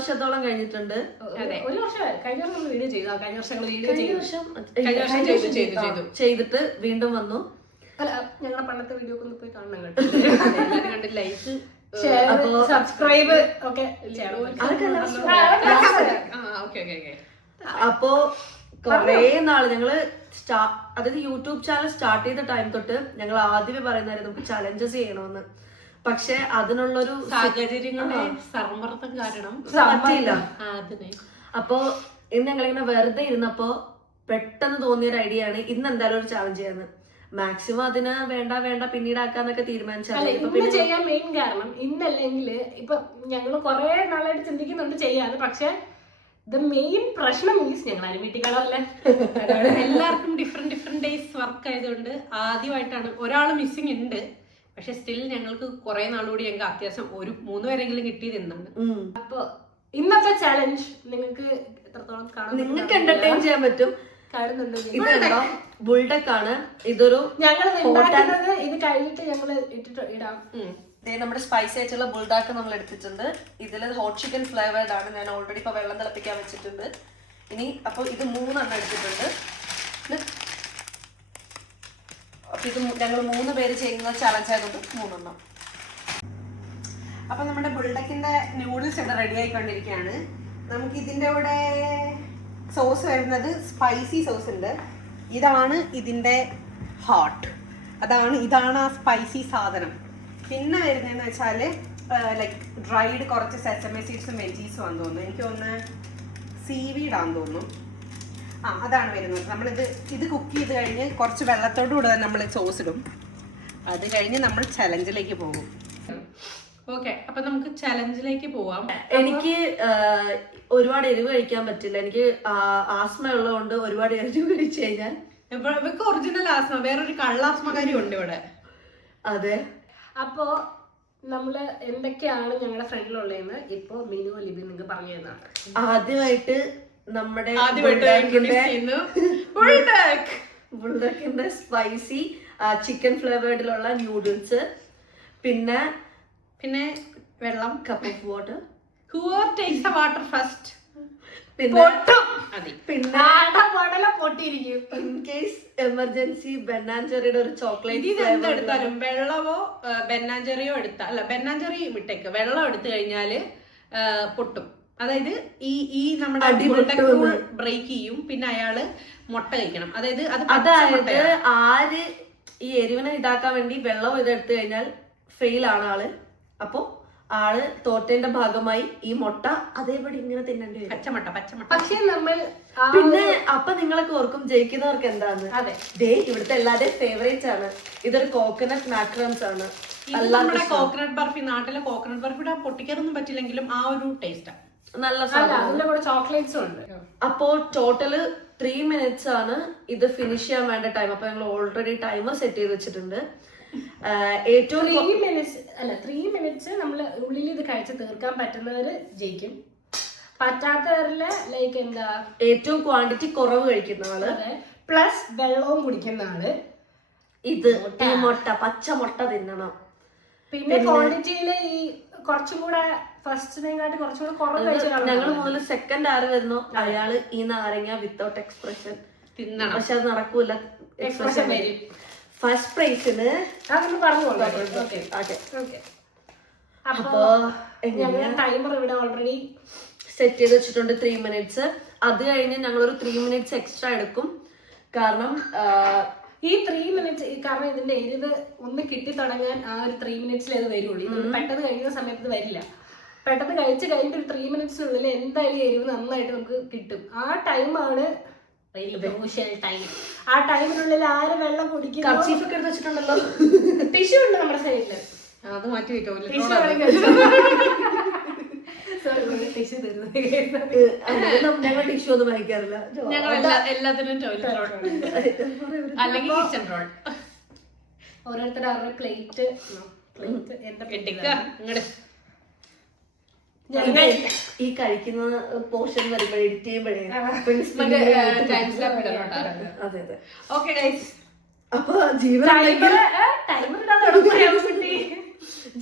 വർഷത്തോളം കഴിഞ്ഞിട്ടുണ്ട്. ഒരു വർഷം കഴിഞ്ഞ വർഷം വീഡിയോ ചെയ്തു. ചെയ്തിട്ട് വീണ്ടും വന്നു. അല്ല ഞങ്ങളുടെ പണ്ടത്തെ വീഡിയോ ഒക്കെ ഒന്ന് പോയി കാണണം കേട്ടോ. ലൈക്ക് സബ്സ്ക്രൈബ് ഒക്കെ അപ്പോ കൊറേ നാള് ഞങ്ങള് അതായത് യൂട്യൂബ് ചാനൽ സ്റ്റാർട്ട് ചെയ്ത ടൈം തൊട്ട് ഞങ്ങൾ ആദ്യമേ പറയുന്നതായിരുന്നു നമുക്ക് ചലഞ്ചസ് ചെയ്യണമെന്ന്. പക്ഷെ അതിനുള്ളൊരു സാഹചര്യങ്ങളുടെ സമ്മർദ്ദം കാരണം പറ്റില്ല. അപ്പോ ഇന്ന് ഞങ്ങളിങ്ങനെ വെറുതെ ഇരുന്നപ്പോ പെട്ടെന്ന് തോന്നിയൊരു ഐഡിയ ആണ് ഇന്ന് എന്തായാലും ഒരു ചാലഞ്ച് ചെയ്യാന്ന്. മാക്സിമം അതിന് വേണ്ട പിന്നീടാക്കാന്നൊക്കെ തീരുമാനിച്ചാൽ ചെയ്യാൻ മെയിൻ കാരണം ഇന്നല്ലെങ്കിൽ ഇപ്പൊ ഞങ്ങൾ കുറെ നാളായിട്ട് ചിന്തിക്കുന്നുണ്ട് ചെയ്യാന്ന്. പക്ഷെ മെയിൻ പ്രശ്നം മീൻസ് ഞങ്ങൾ ആരും വീട്ടിൽ കാണാറില്ല. എല്ലാവർക്കും ഡിഫറെന്റ് ഡേയ്സ് വർക്ക് ആയതുകൊണ്ട് ആദ്യമായിട്ടാണ് ഒരാൾ മിസ്സിംഗ് ഉണ്ട്. പക്ഷെ സ്റ്റിൽ ഞങ്ങൾക്ക് കുറെ നാളുകൂടി ഞങ്ങൾക്ക് അത്യാവശ്യം ഒരു 3 പേരെങ്കിലും കിട്ടിയത് എന്നാണ്. അപ്പൊ ഇന്നത്തെ ചാലഞ്ച് നിങ്ങൾക്ക് എത്രത്തോളം കാണാൻ നിങ്ങൾക്ക് എന്റർടൈൻ ചെയ്യാൻ പറ്റും. ഇതെന്താ ബുൾഡക്ക് ആണ്. ഇതൊരു ഞങ്ങൾ ഇത് കഴിഞ്ഞിട്ട് ഞങ്ങൾ ഇടാം. നമ്മുടെ സ്പൈസി ആയിട്ടുള്ള ബുൾഡാക്ക് നമ്മൾ എടുത്തിട്ടുണ്ട്. ഇതിൽ ഹോട്ട് ചിക്കൻ ഫ്ലേവേർഡ് ആണ്. ഞാൻ ഓൾറെഡി ഇപ്പൊ വെള്ളം തിളപ്പിക്കാൻ വെച്ചിട്ടുണ്ട്. ഇനി അപ്പൊ ഇത് 3 എണ്ണം എടുത്തിട്ടുണ്ട്. അപ്പൊ ഇത് ഞങ്ങൾ 3 പേര് ചെയ്യുന്ന ചാലഞ്ച് ആയതുകൊണ്ട് 3 എണ്ണം. അപ്പൊ നമ്മുടെ ബുൾഡക്കിന്റെ നൂഡിൽസ് ഇവിടെ റെഡി ആയിക്കൊണ്ടിരിക്കുകയാണ്. നമുക്ക് ഇതിന്റെ കൂടെ സോസ് വരുന്നത് സ്പൈസി സോസ് ഉണ്ട്. ഇതാണ് ഇതിന്റെ ഹോട്ട്. ഇതാണ് ആ സ്പൈസി സാധനം. പിന്നെ വരുന്നതെന്ന് വെച്ചാൽ ലൈക്ക് ഡ്രൈഡ് കുറച്ച് സെസമി സീഡ്സും വെജീസും ആണെന്ന് തോന്നുന്നു. എനിക്ക് തോന്നുന്നു സീവീഡാന്ന് തോന്നുന്നു. അതാണ് വരുന്നത്. ഇത് കുക്ക് ചെയ്ത് കഴിഞ്ഞ് കുറച്ച് വെള്ളത്തോടു കൂടെ തന്നെ നമ്മൾ സോസ് ഇടും. അത് കഴിഞ്ഞ് നമ്മൾ ചലഞ്ചിലേക്ക് പോകും. ഓക്കെ, അപ്പൊ നമുക്ക് ചലഞ്ചിലേക്ക് പോവാം. എനിക്ക് ഒരുപാട് എരിവ് കഴിക്കാൻ പറ്റില്ല. എനിക്ക് ആസ്മ ഉള്ളതുകൊണ്ട് ഒരുപാട് എരിവ് കഴിച്ചു കഴിഞ്ഞാൽ ഇവർക്ക് ഒറിജിനൽ ആസ്മ, വേറൊരു കള്ളാസ്മകാരി ഉണ്ട് ഇവിടെ. അതെ. അപ്പോ നമ്മള് എന്തൊക്കെയാണ് ഞങ്ങളുടെ ഫ്രണ്ടിലുള്ളതെന്ന് ഇപ്പൊ മിനു ലിബി നിങ്ങൾക്ക് പറഞ്ഞു തരുന്നതാണ്. ആദ്യമായിട്ട് നമ്മുടെ ബുൾഡക്കിന്റെ സ്പൈസി ചിക്കൻ ഫ്ലേവേർഡിലുള്ള ന്യൂഡിൽസ്, പിന്നെ വെള്ളം, cup of water. Whoever takes the water first. പിന്നെ പൊട്ടിയിരിക്കും. ഇൻ കേസ് എമർജൻസി ബെന്നാഞ്ചെറിയുടെ ഒരു ചോക്ലേറ്റ് എടുത്താലും വെള്ളമോ ബെന്നാഞ്ചെറിയോ ബെന്നാഞ്ചെറി വിട്ടേക്ക്, വെള്ളം എടുത്തു കഴിഞ്ഞാല് പൊട്ടും. അതായത് ഈ നമ്മുടെ ബ്രേക്ക് ചെയ്യും. പിന്നെ അയാള് മുട്ട കഴിക്കണം. അതായത് ആര് ഈ എരിവിനെ ഇതാക്കാൻ വേണ്ടി വെള്ളം ഇതെടുത്തു കഴിഞ്ഞാൽ ഫെയിൽ ആണ് ആള്. അപ്പൊ ആള് തോറ്റേന്റെ ഭാഗമായി ഈ മുട്ട അതേപടി ഇങ്ങനെ തിന്നേണ്ടി വരും. പച്ചമുട്ട. പക്ഷെ നമ്മൾ പിന്നെ അപ്പൊ നിങ്ങളൊക്കെ ഓർക്കും ജയിക്കുന്നവർക്ക് എന്താന്ന്. ഇവിടുത്തെ എല്ലാവരുടെയും ഫേവറേറ്റ് ആണ്. ഇതൊരു കോക്കനട്ട് മാക്രംസ് ആണ്. നമ്മുടെ കോക്കനട്ട് ബർഫി, നാട്ടിലെ കോക്കനട്ട് ബർഫിയുടെ പൊട്ടിക്കാനൊന്നും പറ്റില്ലെങ്കിലും ആ ഒരു ടേസ്റ്റാ നല്ല. ചോക്ലേറ്റ്സും ഉണ്ട്. അപ്പോ ടോട്ടല് 3 minutes ആണ് ഇത് ഫിനിഷ് ചെയ്യാൻ വേണ്ട ടൈം. അപ്പൊ ഞങ്ങൾ ഓൾറെഡി ടൈമർ സെറ്റ് ചെയ്ത് വെച്ചിട്ടുണ്ട്. ഏറ്റവും 3 minutes നമ്മള് ഉള്ളിൽ ഇത് കഴിച്ച് തീർക്കാൻ പറ്റുന്നവര് ജയിക്കും. പറ്റാത്തവരില് ലൈക്ക് എന്താ ഏറ്റവും ക്വാണ്ടിറ്റി കുറവ് കഴിക്കുന്ന ആള് പ്ലസ് വെള്ളവും കുടിക്കുന്ന ആള് ഇത് ഈ മുട്ട, പച്ച മുട്ട തിന്നണം. പിന്നെ ക്വാണ്ടിറ്റിയില് ഈ കുറച്ചും കൂടെ ഫസ്റ്റിനെക്കാട്ടി കുറച്ചും കൂടെ കുറവ് കഴിച്ചാൽ ഞങ്ങൾ മുതൽ സെക്കൻഡ് ആര് വരുന്നോ അയാള് ഈ നാരങ്ങ വിത്തൗട്ട് എക്സ്പ്രഷൻ തിന്നണം. പക്ഷെ അത് നടക്കൂല. എക്സ്പ്രഷൻ വരും. ഫസ്റ്റ് പ്രൈസിന് അപ്പോ ടൈമർ ഇവിടെ ഓൾറെഡി സെറ്റ് ചെയ്ത് വെച്ചിട്ടുണ്ട് 3 minutes. അത് കഴിഞ്ഞ് ഞങ്ങളൊരു 3 minutes എക്സ്ട്രാ എടുക്കും. കാരണം ഈ 3 minutes കാരണം ഇതിന്റെ എരിവ് ഒന്ന് കിട്ടി തുടങ്ങാൻ ആ ഒരു 3 minutes അത് വരുള്ളൂ. ഇത് പെട്ടെന്ന് കഴിയുന്ന സമയത്ത് ഇത് വരില്ല. പെട്ടെന്ന് കഴിച്ച് കഴിഞ്ഞിട്ട് ഒരു 3 minutes-നുള്ളിൽ എന്തായാലും എരിവ് നന്നായിട്ട് നമുക്ക് കിട്ടും. ആ ടൈമാണ് ടൈം. ആ ടൈമിനുള്ളിൽ ആര് വെള്ളം കുടിക്കും. കർച്ചീഫൊക്കെ എടുത്ത് വെച്ചിട്ടുണ്ടല്ലോ. ടിഷ്യൂ ഉണ്ട് നമ്മുടെ സൈഡില്. അത് മാറ്റി വെക്കോ. ഞങ്ങൾ ടിഷ്യൂ ഒന്നും വാങ്ങിക്കാറില്ല. എല്ലാത്തിനും അല്ലെങ്കിൽ കിച്ചൺ റോൾ. ഓരോരുത്തരുടെ അവരുടെ പ്ലേറ്റ് ഈ കഴിക്കുന്ന പോർഷൻ വരുമ്പോ എഡിറ്റ് ചെയ്യുമ്പോഴേ അപ്പൊ ജീവനുണ്ടെങ്കിൽ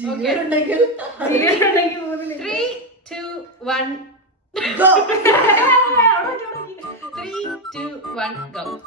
ജീവനുണ്ടെങ്കിൽ 3, 2, 1 Go. 3, 2, 1, go.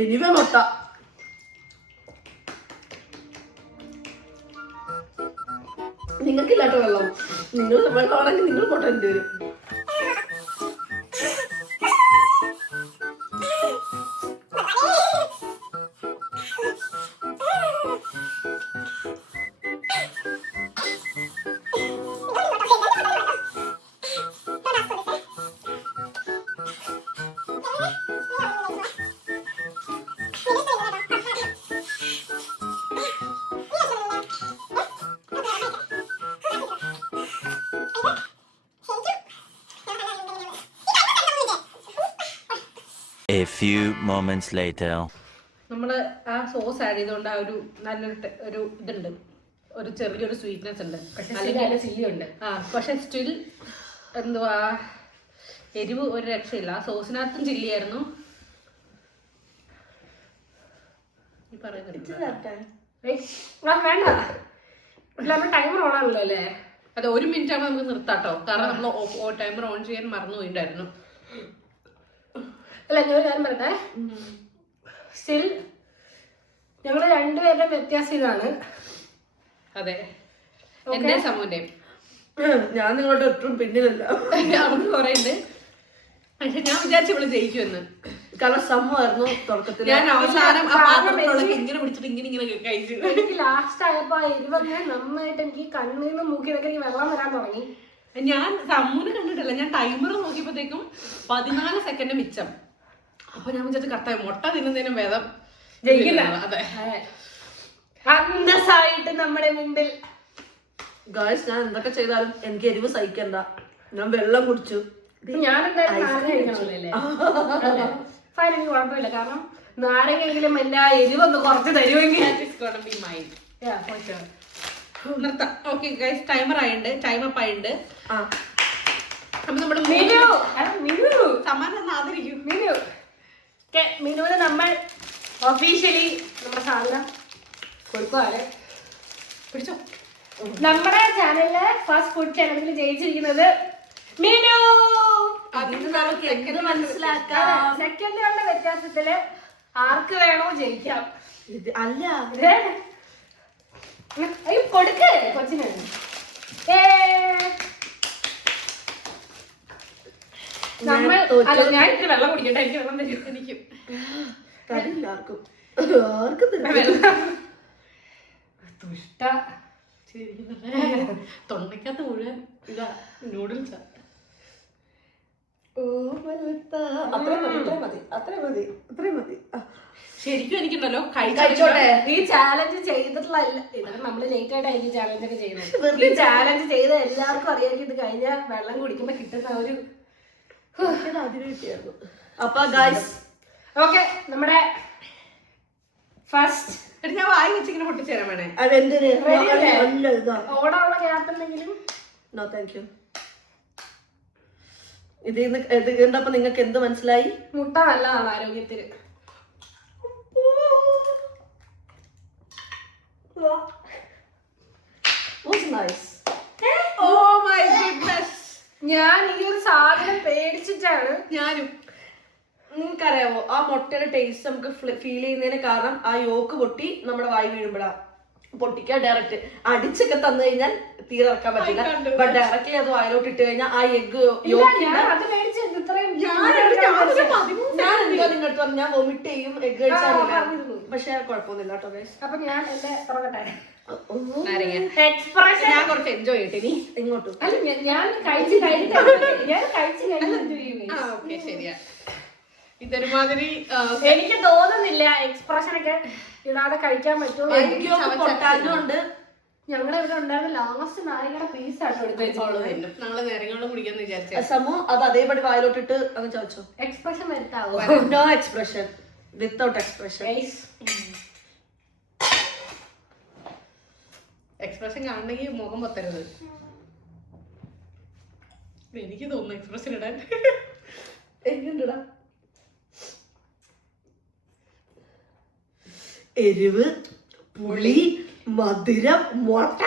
എനിവേ മുട്ട. നിങ്ങൾക്കില്ലാത്ത വെള്ളം. നിങ്ങൾ വെള്ളമാണെങ്കിൽ നിങ്ങൾ മുട്ട വരും. A few moments later. നമ്മൾ ആ സോസ് ആഡ് ചെയ്തുകൊണ്ട് ആ ഒരു നല്ലൊരു ഒരു ഇതുണ്ട്, ഒരു ചെറിയൊരു സ്വീറ്റ്നെസ് ഉണ്ട്. അല്ലെങ്കിൽ ചില്ലി ഉണ്ട്. പക്ഷെ സ്റ്റിൽ എന്തുവാ എരിവ് ഒരു രക്ഷയില്ല. ആ സോസിനകത്തും ചില്ലിയായിരുന്നു. ഈ പറയുന്നത് വേണ്ട, ടൈമർ ഓൺ ആണല്ലോ അല്ലേ? അതെ, 1 മിനിറ്റ് ആകുമ്പോൾ നമുക്ക് നിർത്താട്ടോ. കാരണം നമ്മൾ ടൈമർ ഓൺ ചെയ്യാൻ മറന്നു പോയിട്ടായിരുന്നു. അല്ല, ഞാൻ പറയട്ടെ, സ്റ്റിൽ ഞങ്ങൾ രണ്ടുപേരുടെ വ്യത്യാസം ഇതാണ്. അതെ, എന്റെ സമൂന്റെയും ഞാൻ നിങ്ങളുടെ ഒട്ടും പിന്നിലല്ല. അവർക്ക് കുറെ ഉണ്ട്. പക്ഷെ ഞാൻ വിചാരിച്ചു ഇവിടെ ജയിക്കുമെന്ന്. കാരണം സമൂഹമായിരുന്നു തുടക്കത്തിൽ. ഞാൻ അവസാനം ആ പാത്രത്തിലുള്ളത് ഇങ്ങനെ പിടിച്ചിട്ട് ഇങ്ങനെ കഴിച്ചു. എനിക്ക് ലാസ്റ്റ് ആയപ്പോ ഇരുപത് നന്നായിട്ട് എനിക്ക് കണ്ണീന്ന് മൂക്കിനൊക്കെ എനിക്ക് വെള്ളം വരാൻ തുടങ്ങി. ഞാൻ സമൂന് കണ്ടിട്ടില്ല. ഞാൻ ടൈമർ നോക്കിയപ്പോഴത്തേക്കും 14 സെക്കൻഡ് മിച്ചം. അപ്പൊ ഞാൻ വിചാരിച്ചു കറക്റ്റായി മുട്ട തിന്നുന്നതിനും ഭേദം ജയിക്കില്ല. അതെ, അന്തസ്സായിട്ട് നമ്മുടെ മുമ്പിൽ. ഗായ്സ്, ഞാൻ എന്തൊക്കെ ചെയ്താലും എനിക്ക് എരിവ് സഹിക്കണ്ട. ഞാൻ വെള്ളം കുടിച്ചു. ഞാൻ എന്തായാലും നാരങ്ങ കഴിക്കണമല്ലേ? ഫൈൻ, എനിക്ക് കുഴപ്പമില്ല. കാരണം നാരങ്ങെങ്കിലും എന്റെ ആ എരിവൊന്ന് കുറച്ച് തരുമെങ്കിൽ നിർത്താം. ഓക്കെ ഗൈസ്, ടൈമർ ആയിട്ടുണ്ട്, ടൈം അപ്പ് ആയിട്ടുണ്ട്. അപ്പൊ നമ്മള് സമ്മാനം ആദരിക്കും. മിനുവിന് നമ്മൾ ഒഫീഷ്യലി നമ്മുടെ സാധനം കൊടുക്കുവാണ്. പിടിച്ചോ. നമ്മുടെ ചാനലിലെ ഫസ്റ്റ് ഫുഡ് ചാനലിൽ ജയിച്ചിരിക്കുന്നത് മിനു. മനസ്സിലാക്കാം. സെക്കൻഡുകളുടെ വ്യത്യാസത്തില് ആർക്ക് വേണോ ജയിക്കാം. അല്ല, കൊടുക്ക് കൊച്ചിന്. നമ്മൾ ഞാൻ ഇത്തിരി വെള്ളം കുടിക്കട്ടെ. എനിക്ക് വെള്ളം തരും. എനിക്കും തുഷ്ട. തൊണ്ടയ്ക്കകത്ത് മുഴുവൻ ഇതാ നൂഡിൽസാ. ശരിക്കും എനിക്കുണ്ടല്ലോ കഴിച്ചോട്ടെ. ഈ ചാലഞ്ച് ചെയ്തിട്ടുള്ള ഇതൊക്കെ നമ്മള് ലേറ്റ് ആയിട്ടായിരിക്കും ചാലഞ്ച് ഒക്കെ ചെയ്യുന്നത്. ഈ ചാലഞ്ച് ചെയ്ത് എല്ലാവർക്കും അറിയാമെങ്കിൽ ഇത് കഴിഞ്ഞാൽ വെള്ളം കുടിക്കുമ്പോ കിട്ടുന്ന ഒരു അപ്പൊ ഗൈസ്, ഓക്കെ, നമ്മുടെ ഫസ്റ്റ് ഞാൻ വായി വെച്ചിങ്ങനെ പൊട്ടിച്ചേരാൻ വേണേ. ഓടാനുള്ള ഗ്യാപ്പ് എന്തെങ്കിലും? No thank you. ഇത് കണ്ടപ്പോ നിങ്ങൾക്ക് എന്ത് മനസ്സിലായി? മുട്ട നല്ലതാണ് ആരോഗ്യത്തിന്. ഞാൻ ഈ ഒരു സാധനം പേടിച്ചിട്ടാണ്. ഞാനും. നിങ്ങൾക്കറിയാവോ ആ മുട്ടയുടെ ടേസ്റ്റ് നമുക്ക് ഫീൽ ചെയ്യുന്നതിന് കാരണം ആ യോക്ക് പൊട്ടി നമ്മുടെ വായി വീഴുമ്പോഴാ. പൊട്ടിക്കുക ഡയറക്റ്റ് അടിച്ചൊക്കെ തന്നു കഴിഞ്ഞാൽ തീരെ ഇറക്കാൻ പറ്റില്ല. ബട്ട് ഡയറക്റ്റ്ലി അത് വായിലോട്ട് ഇട്ട് കഴിഞ്ഞാൽ ആ എഗ് യോക്കിന്റെ അത് പേടിച്ചത് ഇത്രയും ഞാൻ എന്താ നിങ്ങളുടെ പറഞ്ഞു ഞാൻ വൊമിറ്റ് ചെയ്യും എഗ് കഴിച്ചാൽ. പക്ഷെ കുഴപ്പമൊന്നുമില്ല കേട്ടോ ഗൈസ്. അപ്പൊ ഞാൻ എന്റെ തുറക്കട്ടെ. ഞാൻ കുറച്ച് എൻജോയ് ചെയ്യട്ടെ ഇനി. ഇങ്ങോട്ടും അല്ല ഞാൻ കഴിച്ച് ഓക്കെ ശരിയാ. ഇതൊരുമാതിരി എനിക്ക് തോന്നുന്നില്ല എക്സ്പ്രഷൻ ഒക്കെ ഇടാതെ കഴിക്കാൻ പറ്റുമോ. പൊട്ടാറ്റോ ഉണ്ട്. ഞങ്ങളെ ഇവിടെ ഉണ്ടായിരുന്ന ലാസ്റ്റ് നാരങ്ങയുടെ പീസ് ആട്ടോ എടുത്ത് വെച്ചോളൂ. നമ്മള് നേരങ്ങളും കുടിക്കാന്ന് വിചാരിച്ചു. സമു അത് അതേപടി വായിലോട്ടിട്ട് അങ്ങ് ചവച്ചോ. എക്സ്പ്രഷൻ വരുത്താവോ? No expression, without expression. Expression കാണണമെങ്കിൽ മുഖം പൊത്തരുത്. എനിക്ക് തോന്നുന്നു എക്സ്പ്രഷൻ ഇടാൻ. എങ്ങനെടാ എരിവ്, പുളി, മധുരം, മുട്ട.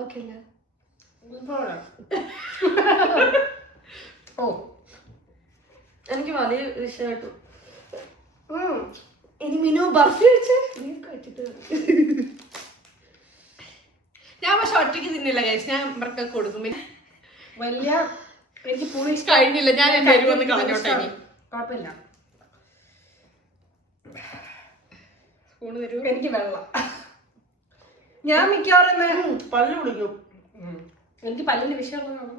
ഓക്കെ അല്ലേ? ഓ എനിക്ക് വലിയ ഇഷ്ടപ്പെട്ടു. ഇനി മിനു ബർഫി കഴിച്ചേ. ഞാൻ പക്ഷെ ഒറ്റയ്ക്ക് തിന്നില്ല കഴിച്ച്, ഞാൻ ഇവർക്ക് കൊടുക്കും. പിന്നെ വലിയ എനിക്ക് പുളി കഴിഞ്ഞില്ല, ഞാൻ എന്റെ എരിവ് ഒന്ന് കളഞ്ഞോട്ടെ. കുഴപ്പമില്ല. സ്പൂണ് തരൂ. എനിക്ക് വെള്ളം. ഞാൻ മിക്കവാറും പല്ല് കുടിക്കും. എനിക്ക് പല്ലിന്റെ വിഷയമുള്ളതാണ്.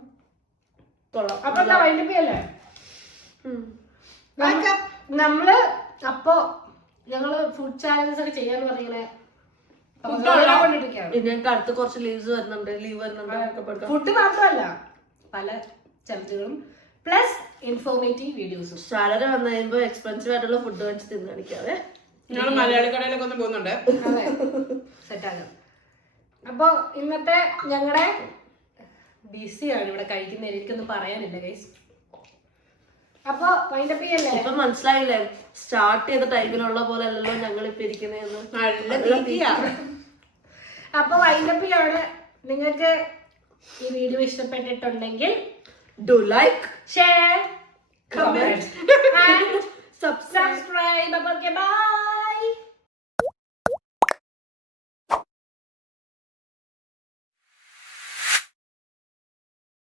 കൊള്ളാം. അപ്പൊ എന്താ വൈകിട്ടല്ലേ നമ്മള് അപ്പൊ ഞങ്ങള് ഫുഡ് ചാലഞ്ചസ് ഒക്കെ ചെയ്യാന്ന് പറഞ്ഞിങ്ങനെ ഞങ്ങൾക്ക് അടുത്ത് കുറച്ച് ലീവ് വരുന്നുണ്ട്. ഫുഡ് മാത്രമല്ല പല ചലഞ്ചുകളും പ്ലസ് ഇൻഫോർമേറ്റീവ് വീഡിയോസും. സാലറി വന്നു കഴിയുമ്പോ എക്സ്പെൻസീവ് ആയിട്ടുള്ള ഫുഡ് വെച്ച് തിന്ന് കാണിക്കാതെ ഞങ്ങൾ മലയാളി കടയിലൊക്കെ ഒന്ന് പോകുന്നുണ്ട്. അതെ സെറ്റാകാം. അപ്പൊ ഇന്നത്തെ ഞങ്ങളുടെ ബിസിയാണ് ഇവിടെ കഴിക്കുന്നതിന്, എനിക്കൊന്നും പറയാനില്ല ഗൈസ്. അപ്പൊ വൈൻഡപ്പ് ചെയ്യല്ലേ? ഇപ്പൊ മനസ്സിലായില്ലേ സ്റ്റാർട്ട് ചെയ്ത ടൈമിലുള്ള പോലെ അല്ലല്ലോ ഞങ്ങൾ ഇപ്പൊ ഇരിക്കുന്നതെന്ന്. നല്ല തീറ്റിയാ. അപ്പൊ വൈൻഡപ്പ് ചെയ്യാണ്. നിങ്ങൾക്ക് ഈ വീഡിയോ ഇഷ്ടപ്പെട്ടിട്ടുണ്ടെങ്കിൽ do like, share, comment and subscribe. By.